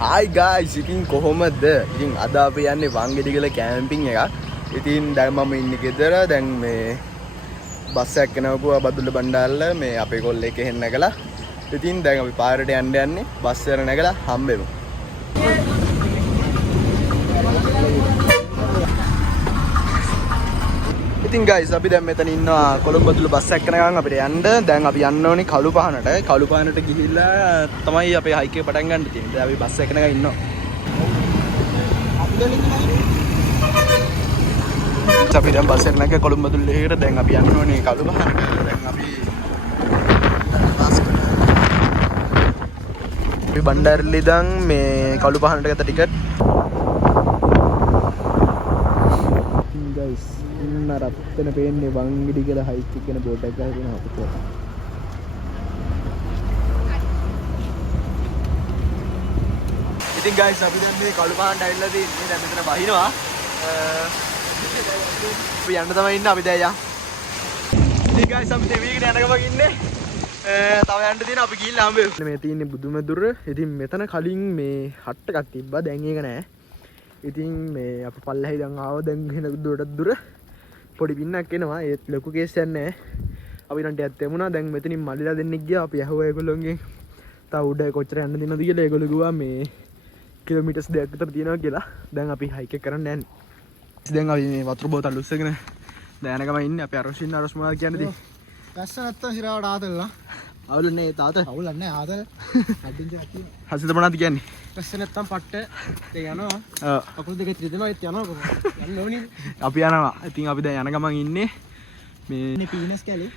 Hi guys, ඉතින් කොහොමද? ඉතින් අද අපි යන්නේ වංගෙඩිගල කැම්පින් එකක්. ඉතින් දැන් මම ඉන්නේ ගෙදර. දැන් මේ බස් එකක් යනකොට බදුල්ල බණ්ඩාරල මේ අපේ කොල්ලෙක් එහෙන් නැගලා. ඉතින් දැන් අපි පාරට යන්නේ බස් එක නැගලා හම්බෙමු. ඉතින් guys අපි දැන් මෙතන ඉන්නවා කොළඹ බදුල්ල බස් එකක් යනකම් අපිට යන්න. දැන් අපි යන්න ඕනේ කළුපහනට. කළුපහනට ගිහිල්ලා තමයි අපේ හයික් එක පටන් ගන්න තියෙන්නේ. දැන් අපි බස් එක යනකම් ඉන්නවා. අපි දැන් බස් එක නැග කොළඹ බදුල්ලේකට දැන් අපි යන්න ඕනේ කළුපහනට. දැන් අපි බණ්ඩාරලි ඉඳන් මේ කළුපහනට ගත ටිකට්. guys ඉන්න රත්න පේන්නේ වංගිඩි කියලා හයික් එක කියන බෝඩ් එකක් ගහගෙන අපිට. ඉතින් guys අපි දැන් මේ කළුපහනට ඇවිල්ලා තියෙන්නේ. දැන් මෙතන බහිනවා. අපි යන්න තමයි ඉන්නේ අපි දැන් යා. ඉතින් guys අපි දෙවියකට යන ගමන් ඉන්නේ. තව යන්න තියෙන අපි ගිහිල්ලා හම්බෙමු. මේ තියෙන්නේ බුදුමැදුර. ඉතින් මෙතන කලින් මේ හට් එකක් තිබ්බා. දැන් ඒක නෑ. ඉතින් මේ අපි පල්ලෙහි දැන් ආවා. දැන් වෙන දුරටත් දුර පොඩි පින්නක් එනවා. ඒත් ලොකු කේස් එකක් නෑ. අපි රන්ට යත් යමුණා. දැන් මෙතනින් මල්ලිලා දෙන්නෙක් ගියා. අපි ඇහුවා ඒගොල්ලෝගෙන් තව උඩ කොච්චර යන්න දෙනවද කියලා. ඒගොල්ලෝ කිව්වා මේ කිලෝමීටර්ස් 2ක් විතර තියෙනවා කියලා. දැන් අපි හයික් එක කරන්න යන්නේ. දැන් අපි මේ වතුර බෝතල් උස්සගෙන දැන් යන ගමන් ඉන්නේ. අපි අරොෂින් අරොස් මොනවද කියන්නේ? පැස්ස නැත්තම් සිරාවට ආතල්ලා. අවුලන්නේ තාත. අවුලක් නැහැ ආතල්. අඩින් දෙයක් තියෙනවා. හසිත මොනවද කියන්නේ? පැස්ස නැත්තම් පට්ට දෙක යනවා. ඔව්. අකුල් දෙක ත්‍රිදෙනවා ඒත් යනවා කොහොමද? යන්න ඕනේ. අපි යනවා. ඉතින් අපි දැන් යන ගමන් ඉන්නේ මේ පීනස් කැලේ.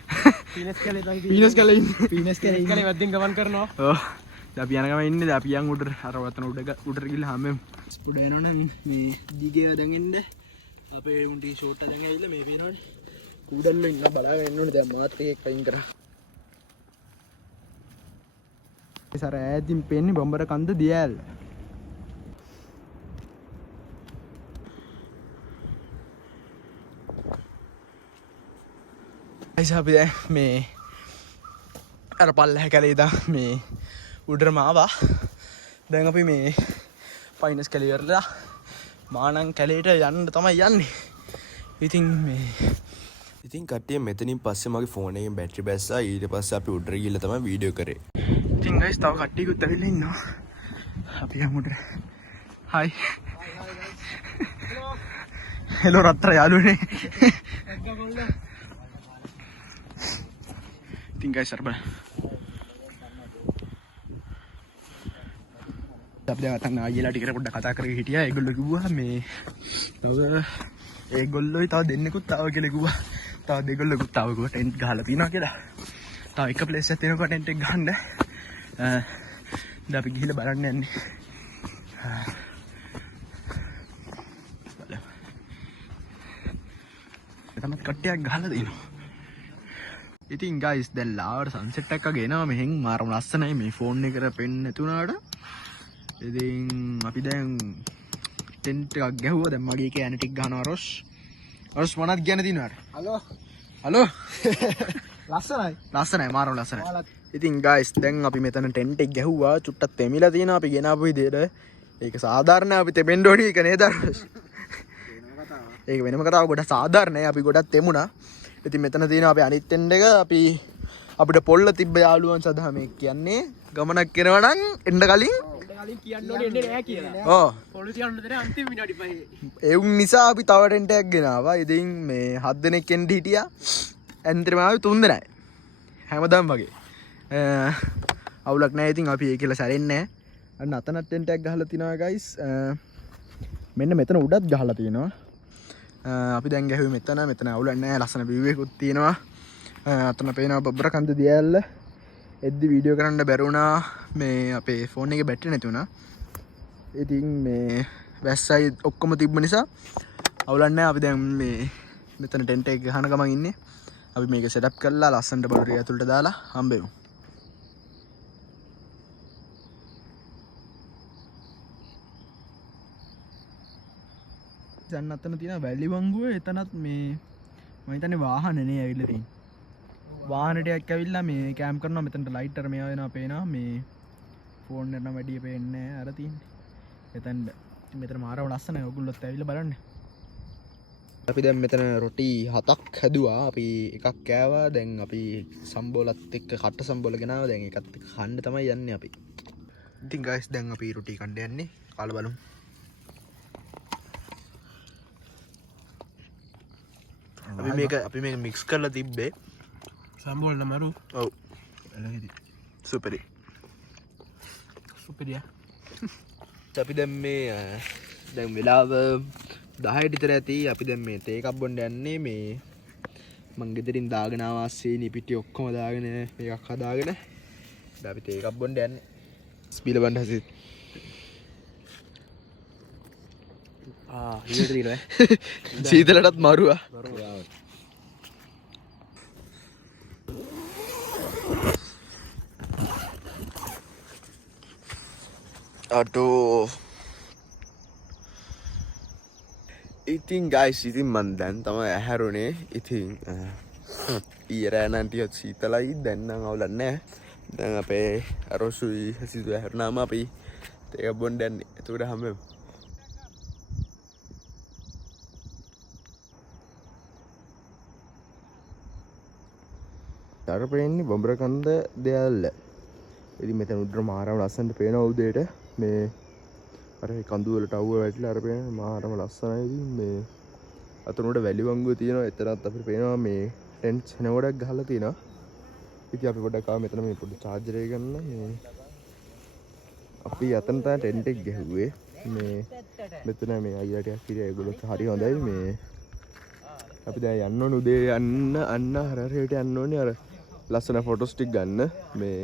පීනස් කැලේ තමයි. පීනස් කැලේ ඉන්නේ. පීනස් කැලේ වැද්දෙන් ගමන් කරනවා. ඔව්. දැන් අපි යන ගමන් ඉන්නේ. දැන් අපි යන් උඩට අර වතන උඩට ගිහලා හැමෙම උඩ යනවනේ මේ දිගේ දැන් එන්න අපේ උන්ටි ෂෝට් එක දැන් ඇවිල්ලා මේ පේනවනේ. උඩන්න ඉන්න බලාගෙන ඉන්න ඕනේ. දැන් මාත් එකක් අයින් කරා. සර ඈතින් පෙන්නේ බොම්බර කන්ද දියෑල්ල. අපි දැන් මේ අර පල්ලෙහ කැලේ ඉඳන් මේ උඩරම ආවා. දැන් අපි මේ පයින්ස් කැලේ ඉවරලා මානං කැලේට යන්න තමයි යන්නේ. ඉතින් කට්ටිය මෙතනින් පස්සේ මගේ ෆෝන් එකෙන් බැටරි බැස්සා. ඊට පස්සේ අපි උඩර ගිහලා තමයි වීඩියෝ කරේ. ඉතින් guys තව කට්ටියකුත් ඇවිල්ලා ඉන්නවා. අපි යමු උඩට. හයි. හෙලෝ රත්‍ර යාළුවනේ. ඉතින් guys අර බලන්න. අපි දැන් අතන් ආයෙලා ටිකට පොඩ්ඩක් කතා කරගෙන හිටියා. ඒගොල්ලෝ කිව්වා මේ ඒගොල්ලෝයි තව දෙන්නෙකුත් ආව කියලා කිව්වා. තව දෙගොල්ලෝකුත් ආව කිව්වා ටෙන්ට් ගහලා තියනවා කියලා. තව එක ප්ලේස් එකක් තියෙනවා ටෙන්ට් එක ගහන්න. දැන් අපි ගිහිල්ලා බලන්න යන්නේ. තමයි කට්ටියක් ගහලා තිනවා. ඉතින් guys දැන් ලාවට සන්සෙට් එකක් ගේනවා මෙහෙන් මාරම ලස්සනයි. මේ ෆෝන් එකේ පෙන්නේ නැතුණාට. ඉතින් අපි දැන් ටෙන්ට් එකක් ගැහුවා. දැන් මගේ කෑන ටික ගහනවා රොස්. රොස් මොනවද කියන්න තියෙනවද? හලෝ. හලෝ. ලස්සනයි. ලස්සනයි මාරම ලස්සනයි. ඉතින් guys දැන් අපි මෙතන ටෙන්ට් එක ගැහුවා. චුට්ටක් තෙමිලා තියෙනවා. අපි ගෙනාපු විදිහට. ඒක සාධාරණයි. අපි තෙමෙන්න ඕනි එක නේද? ඒක වෙනම කතාවක්. ගොඩක් සාධාරණයි. අපි ගොඩක් තෙමුණා. ඉතින් මෙතන තියෙනවා අපි අනිත් ටෙන්ට් එක. අපි අපිට පොල්ල තිබ්බ යාළුවන් සදා මේ කියන්නේ ගමනක් කරනවා නම් එන්න කලින් කියන්න ඕනේ එන්නේ නැහැ කියලා. ඔව්. පොළු තියන්න දෙන අන්තිම විනාඩි 5. ඒ උන් නිසා අපි තව ටෙන්ට් එකක් ගෙනාවා. ඉතින් මේ 7 දෙනෙක් එන්න හිටියා. ඇන්තරම ආවේ 3 දෙනයි. හැමදාම වගේ. අවුලක් නැහැ. ඉතින් අපි ඒක කියලා සැරෙන්නේ නැහැ. අන්න අතන ටෙන්ට් එකක් ගහලා තිනවා guys. මෙන්න මෙතන උඩත් ගහලා තිනවා. අපි දැන් ගැහුවේ මෙතන අවුලක් නැහැ. ලස්සන view එකකුත් තියෙනවා. අතන පේනවා බබර කන්ද දියැල්ල. එද්දි වීඩියෝ කරන්න බැරි වුණා. මේ අපේ ෆෝන් එකේ බැටරි නැති වුණා. ඉතින් මේ වැස්සයි ඔක්කොම තිබ්බ නිසා අවුලක් නැහැ. අපි දැන් මේ මෙතන ටෙන්ට් එක ගහන ගමන් ඉන්නේ. අපි මේක සෙටප් කරලා ලස්සනට බඩරිය ඇතුළට දාලා හම්බෙමු. දැන් අතන තියෙන වැලි වංගුව එතනත් මේ මම හිතන්නේ වාහන නේ ඇවිල්ලා තියෙන්නේ. වාහන ටිකක් ඇවිල්ලා මේ කැම්ප් කරනවා. මෙතනට ලයිටර් මේවා වෙනවා පේනවා. මේ ෆෝන් එක නම් වැඩි පේන්නේ නැහැ අර තියෙන්නේ. මෙතන මාරව ලස්සනයි. ඔයගොල්ලොත් ඇවිල්ලා බලන්න. අපි දැන් මෙතන රොටි 7ක් හැදුවා. අපි එකක් කෑවා. දැන් අපි සම්බෝලත් එක්ක කට සම්බෝල ගෙනාවා. දැන් ඒකත් එක්ක කන්න තමයි යන්නේ අපි. ඉතින් guys දැන් අපි රොටි කන්න යන්නේ. කාලා බලමු. අපි මේක මික්ස් කරලා තිබ්බේ. සම්බෝල නමරු. ඔව්. සුපරි. සුපරිය. අපි දැන් මේ දැන් වෙලාව 10ට විතර ඇති. අපි දැන් මේ තේ එකක් බොන්න යන්නේ. මේ මං ගෙදරින් දාගෙන ආවා සීනි පිටි ඔක්කොම දාගෙන මේකක් හදාගෙන. දැන් අපි තේ එකක් බොන්න යන්නේ. ස්පීල බණ්ඩ හසිත. ඊට දිනවා. සීතලටත් මරුවා. අටෝ ඉතින් guys ඉතින් මන් දැන් තමයි ඇහැරුනේ. ඉතින් ඊයේ රෑ නම් ටිකක් සීතලයි. දැන් නම් අවුලක් නැහැ. දැන් අපේ අරොසුයි හසිතු ඇහැරුණාම අපි ඒක බොන්න යන්නේ. එතකොට හැමෝම අර පේන්නේ බොම්බරකන්ද දෙයල්ල. ඉතින් මෙතන උඩර මාරම ලස්සනට පේනවා උදේට. මේ අර කඳු වලට අවුව වැටිලා අර පේන මාරම ලස්සනයි. ඉතින් මේ අතන උඩ වැලි වංගුව තියෙනවා. එතනත් අපිට පේනවා මේ ටෙන්ට්ස් එන ගොඩක් ගහලා තියෙනවා. ඉතින් අපි පොඩ්ඩක් ආව මෙතන මේ පොඩි චාර්ජර් එක ගන්න. මේ අපි අතන තමයි ටෙන්ට් එක ගැහුවේ. මේ මෙතන මේ අයියා ටිකක් ඉතින් ඒගොල්ලොත් හරි හොඳයි. මේ අපි දැන් යන්න ඕනේ උදේ අන්න හරහරට යන්න ඕනේ අර ලස්සන ෆොටෝස් ටික ගන්න. මේ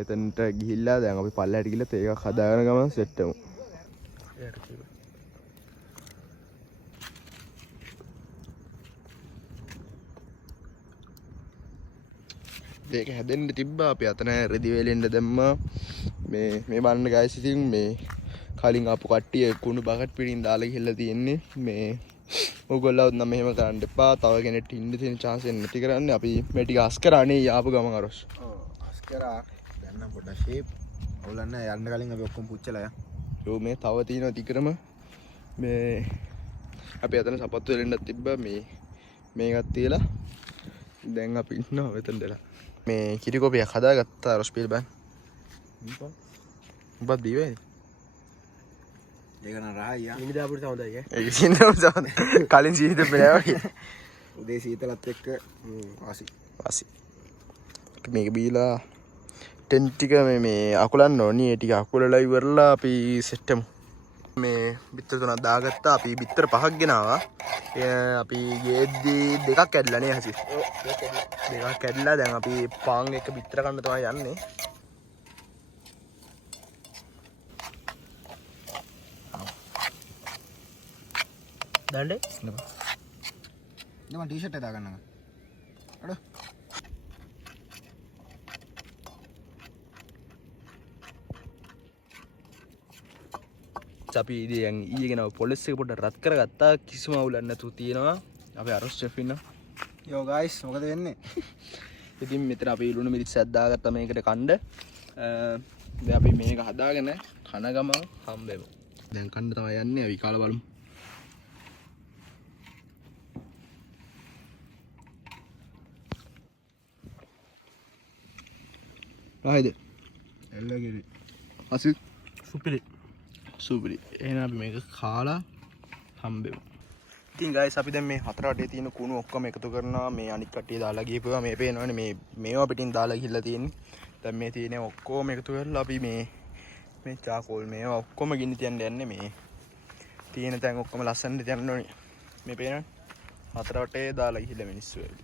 එතනට ගිහිල්ලා දැන් අපි පල්ලෙහාට ගිහලා තේ එකක් හදාගෙන ගමන් සෙට් වෙමු. ඒක හැදෙන්න තිබ්බා. අපි අතන රෙදි වේලෙන්න දැම්මා. මේ බලන්න guys ඉතින් මේ කලින් ආපු කට්ටිය කුණු බකට් පිටින් දාලා ගිහලා තියෙන්නේ. මේ ඕගොල්ලෝ නම් මෙහෙම කරන්න එපා. තව කෙනෙක්ට ඉන්න තියෙන chance එක නැති කරන්න. අපි මේ ටික අස් කරානේ ආපු ගමන් අරස්. ඔව් අස් කරා. දැන් නම් පොඩ්ඩක් ෂේප් අවුලන්න යන්න කලින් අපි ඔක්කොම පුච්චලා යන්න. යෝ මේ තව තියෙනවා ටිකරම. මේ අපි අතන සපත්තු වෙලෙන්නත් තිබ්බා. මේකත් තියලා දැන් අපි ඉන්නවා මෙතනදලා. මේ කිරි කොපියක් හදාගත්තා අරස් පිළ බෑන්. උඹත් දීවේනේ. ඒක නම් රහයියා. ඉනි දාපුට හොඳයි ඈ. ඒක සින්දම කලින් සීහිත පෙළෑවා වගේ. උදේ සීතලත් එක්ක වාසි. මේක බීලා ටෙන්ට් ටික මේ අකුලන්න ඕනි. ඒ ටික අකුලලා ඉවරලා අපි සෙට් වෙමු. මේ බිත්තර තුනක් දාගත්තා. අපි බිත්තර 5ක් ගෙනාවා. අපි ගේද්දි දෙකක් කැඩලා නේ හසි. දෙකක් කැඩලා දැන් අපි පාන් එක බිත්තර කන්න තමයි යන්නේ. දණ්ඩේ ඉන්න මම ටී-ෂර්ට් එක දාගන්නම්. අඩ අපි ඉතින් ඊයේ ගෙනාව පොලිස් එක පොඩ්ඩක් රත් කරගත්තා. කිසිම අවුලක් නැතුව තියෙනවා. අපි අරස් චෙෆ් ඉන්නවා. යෝ ගයිස් මොකද වෙන්නේ? ඉතින් මෙතන අපි ලුණු මිරිස් ඇද්දාගත්තා මේකට කන්න. දැන් අපි මේක හදාගෙන කන ගමන් හම්බෙමු. දැන් කන්න තමයි යන්නේ. අපි කාලා බලමු. ආයිද එල්ලගිරි අසි සුපිරි. එහෙනම් අපි මේක කාලා හම්බෙමු. ඉතින් guys අපි දැන් මේ හතර අටේ තියෙන කුණු ඔක්කොම එකතු කරනවා. මේ අනික් කට්ටිය දාලා ගිහපුවා. මේ පේනවනේ මේවා පිටින් දාලා ගිහිල්ලා තියෙන්නේ. දැන් මේ තියෙන ඔක්කොම එකතු කරලා අපි මේ චාකෝල් මේවා ඔක්කොම ගිනි තියන්න යන්නේ. මේ තියෙන තැන් ඔක්කොම ලස්සනට තියන්න ඕනේ. මේ පේනවනේ හතර අටේ දාලා ගිහිල්ලා මිනිස්සු වෙලි.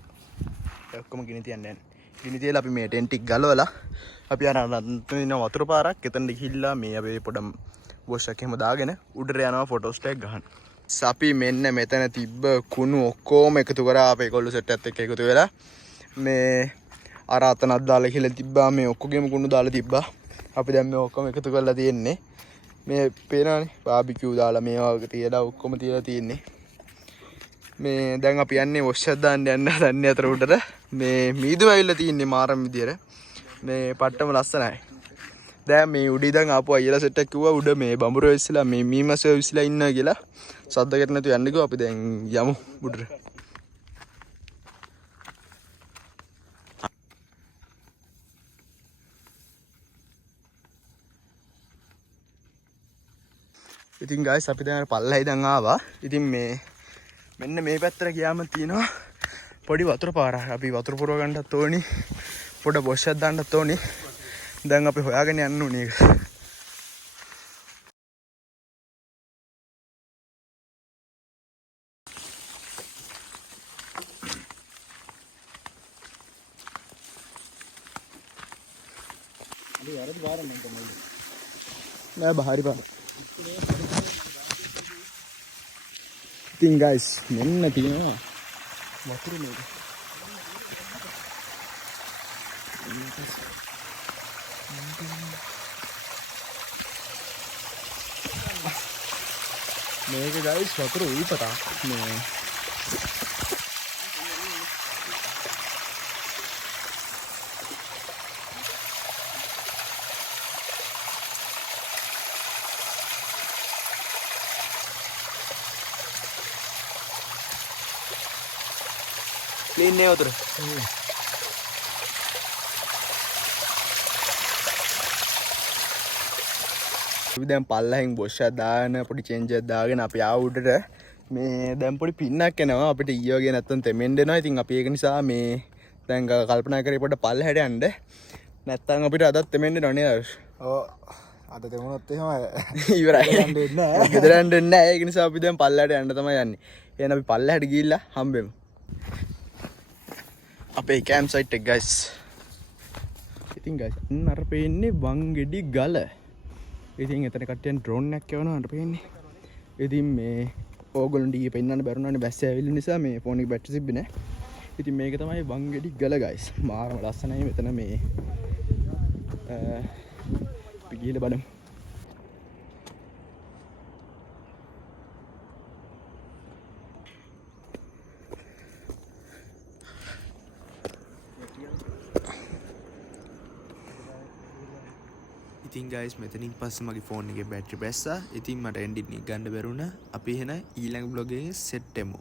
ඒ ඔක්කොම ගිනි තියන්න යන්නේ. ගිනි තියලා අපි මේ ටෙන්ට් එක ගලවලා අපි අර අතන වතුර පාරක් එතනට ගිහිල්ලා මේ අපේ පොඩම් වොෂ් එකක් එහෙම දාගෙන උඩට යනවා ෆොටෝස් ටික ගන්න. අපි මෙන්න මෙතන තිබ්බ කුණු ඔක්කොම එකතු කරා අපේ කොල්ල සෙට් එකත් එක්ක එකතු වෙලා මේ අර අතනක් දාලා කියලා තිබ්බා. මේ ඔක්කොගෙම කුණු දාලා තිබ්බා. අපි දැන් මේ ඔක්කොම එකතු කරලා තියෙන්නේ. මේ පේනවනේ බාබිකියු දාලා මේවා තියලා ඔක්කොම තියලා තියෙන්නේ. මේ දැන් අපි යන්නේ වොෂ් එකක් දාන්න යන්න හදන්නේ අතර උඩට. මේ මීදුම ඇවිල්ලා තින්නේ මාරම් විදියට. මේ පට්ටම ලස්සනයි. දැන් මේ උඩ ඉඳන් ආපු අයියලා සෙට් එක කිව්වා උඩ මේ බඹර වෙස්ලා මේ මීමස් වෙස්ලා ඉන්නවා කියලා. සද්දකට නැතු යන්න කිව්වා. අපි දැන් යමු උඩට. ඉතින් guys අපි දැන් පල්ලෙහි දැන් ආවා. ඉතින් මේ මෙන්න මේ පැත්තට ගියාම තියෙනවා පොඩි වතුර පාරක්. අපි වතුර පුරව ගන්නත් ඕනි. පොඩ බොස් එකක් දාන්නත් ඕනි. දැන් අපි හොයාගෙන යන්න ඕනේ ඒක. අද වැරදි පාරක් නම් තමයි. නෑ බහරි පාර. ඉතින් guys මෙන්න තියෙනවා වතුර මේක. මේක guys වතුර උල්පතක් මේ clean නේ වතුර. අපි දැන් පල්ලෙන් බොස් එකක් දාගෙන පොඩි චේන්ජ් එකක් දාගෙන අපි ආව උඩට මේ දැන් පොඩි පින්නක් එනවා අපිට ඊයේ වගේ නැත්තම් තෙමෙන්න දෙනවා. ඉතින් අපි ඒක නිසා මේ දැන් කල්පනා කරේ පොඩ පල්ලෙහාට යන්න. නැත්තම් අපිට අදත් තෙමෙන්න දෙනවා නේද? ඔව්. අද දෙමුණොත් එහෙම ඉවරයි. යන්න දෙන්නේ නැහැ. ගෙදර යන්න දෙන්නේ නැහැ. ඒක නිසා අපි දැන් පල්ලෙහාට යන්න තමයි යන්නේ. එහෙනම් අපි පල්ලෙහාට ගිහිල්ලා හම්බෙමු. අපේ කැම්ප් සයිට් එක guys. ඉතින් guys අර පේන්නේ වංගෙඩි ගල. ඉතින් එතන කට්ටියන් ඩ්‍රෝන් එකක් යවනවා අර පේන්නේ. ඉතින් මේ ඕගොල්ලන්ට ඊයේ පෙන්නන්න බැරුණානේ බැස්ස ඇවිල්ලා නිසා මේ ෆෝන් එකේ බැටරි තිබ්බේ නැහැ. ඉතින් මේක තමයි වංගෙඩි ගල guys. මාරම ලස්සනයි මෙතන මේ අපි ගිහලා බලමු. ඉතින් guys මෙතනින් පස්සේ මගේ ෆෝන් එකේ බැටරි බැස්සා. ඉතින් මට එන්ඩින් එක ගන්න බැරුණා. අපි එහෙනම් ඊළඟ vlog එකේ සෙට් වෙමු.